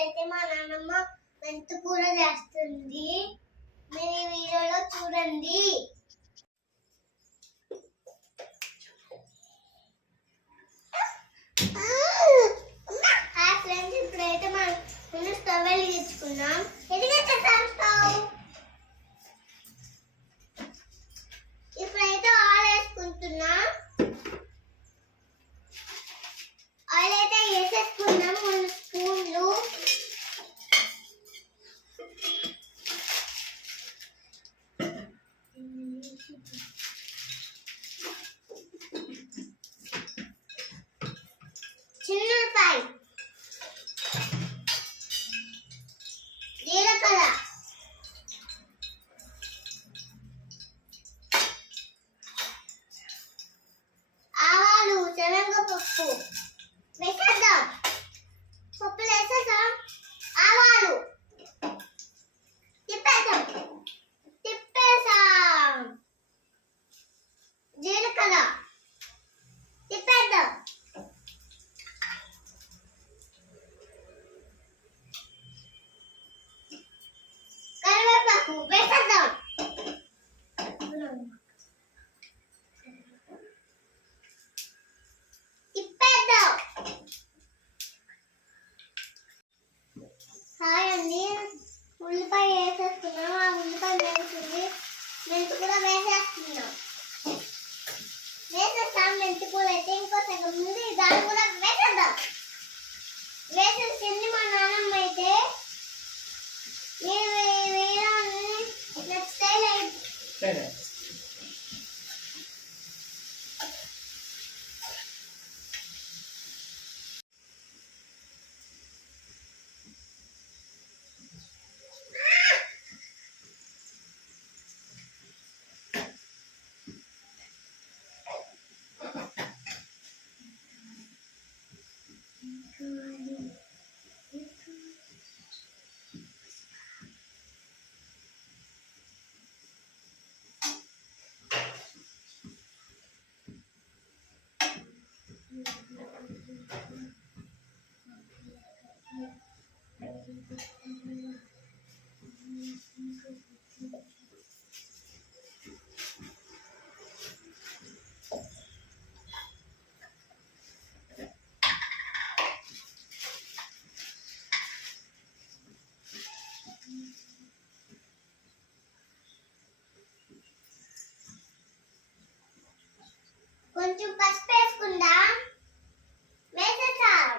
అయితే మా నాన్నమ్మ మెంతు కూర చేస్తుంది. మీరు ఈ వీడియోలో చూడండి. హాయ్ ఫ్రెండ్స్, ఇప్పుడైతే మనం స్టవ్ వెలిగించుకున్నాం. వెలిగించేసాం స్టవ్. ఇప్పుడైతే ఆయిల్ వేసుకుంటున్నా. ఆయిల్ అయితే వేసేసుకున్నాం 2 స్పూన్లు. చిన్నపాయ జీలకర్ర, ఆవాలు, శనగపప్పు వేసేద్దాం. పప్పులు వేసేద్దాం. ఆవాలు తిప్పేద్దాం. జీలకర్ర తిప్పేద్దాం. కరివేపాకు వేసేద్దాం. తిప్పేద్దాం. హాయ్ అండి, ఉల్లిపాయ వేసేస్తున్నాం. ఆ ఉల్లిపాయ వేస్తుంది. మెంతి కూడా వేసేస్తున్నాం. వేసేస్తాం. మెంతి కూర అయితే ఇంకో సగం ఉంది, దాన్ని కూడా వేసేద్దాం. వేసేసింది మా నాన్నమ్మ. అయితే మీరు నచ్చితే లైక్ కొంచెం పసుపు వేసుకుందాం. వేసేసాం.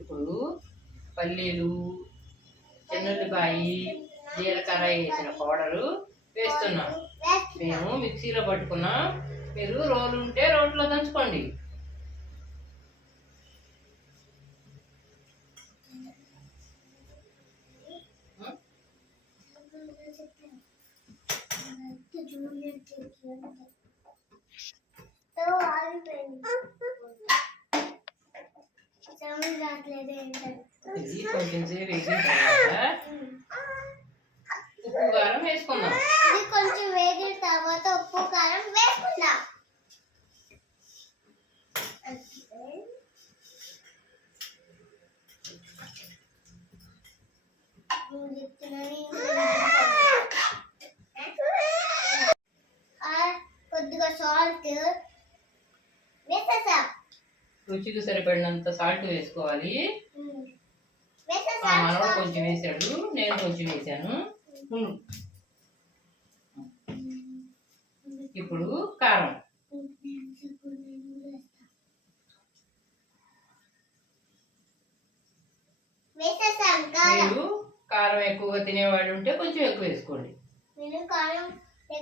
ఇప్పుడు పల్లీలు, చెన్నుల్లిపాయ, జీలకర్ర వేసిన పౌడరు వేస్తున్నాం. మేము మిక్సీలో పట్టుకున్నాం. మీరు రోలు ఉంటే రోట్లో దంచుకోండి. కొంచెం సేపు వేసిన తర్వాత ఉప్పు కారం వేసుకుందాం. ఇది కొంచెం వేగిన తర్వాత ఉప్పు కారం వేసుకుందాం. కొద్దిగా సాల్ట్ వేసేసా. రుచికి సరిపడినంత సాల్ట్ వేసుకోవాలి. మా మనవడు కొంచెం వేసాడు, నేను కొంచెం వేసాను. ఇప్పుడు కారం. మీరు కారం ఎక్కువగా తినేవాళ్ళు ఉంటే కొంచెం ఎక్కువ వేసుకోండి.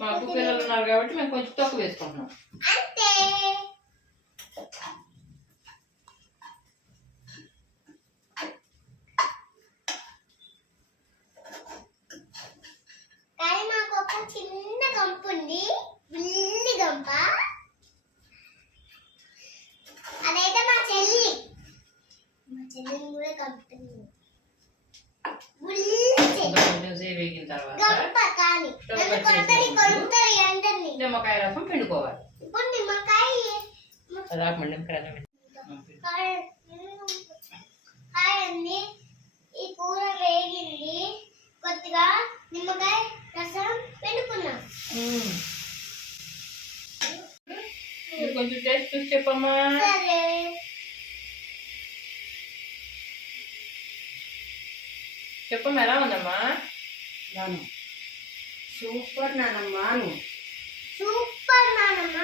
మాకు పిల్లలు ఉన్నారు కాబట్టి మేము కొంచెం తక్కువ వేసుకుంటున్నాం. కానీ మాకు ఒక చిన్న గంప ఉంది, ఉల్లి గంప. అదైతే మా చెల్లిని కూడా కంపుతుంది. కొంచెం సేపు వేగిన తర్వాత గంప కానీ కొడుతుంది అంటే నిమ్మకాయ రసం పిండుకోవాలి. ఇప్పుడు నిమ్మకాయ హాయ్ అండి, ఈ కూర వేగింది. కొద్దిగా నిమ్మకాయ రసం పిండుకున్నాం. కొంచెం టేస్ట్ చూసి చెప్పమ్మా. సరే, చెప్పమ్మా ఎలా ఉందమ్మా? సూపర్ నానమ్మా. సూపర్ నానమ్మ.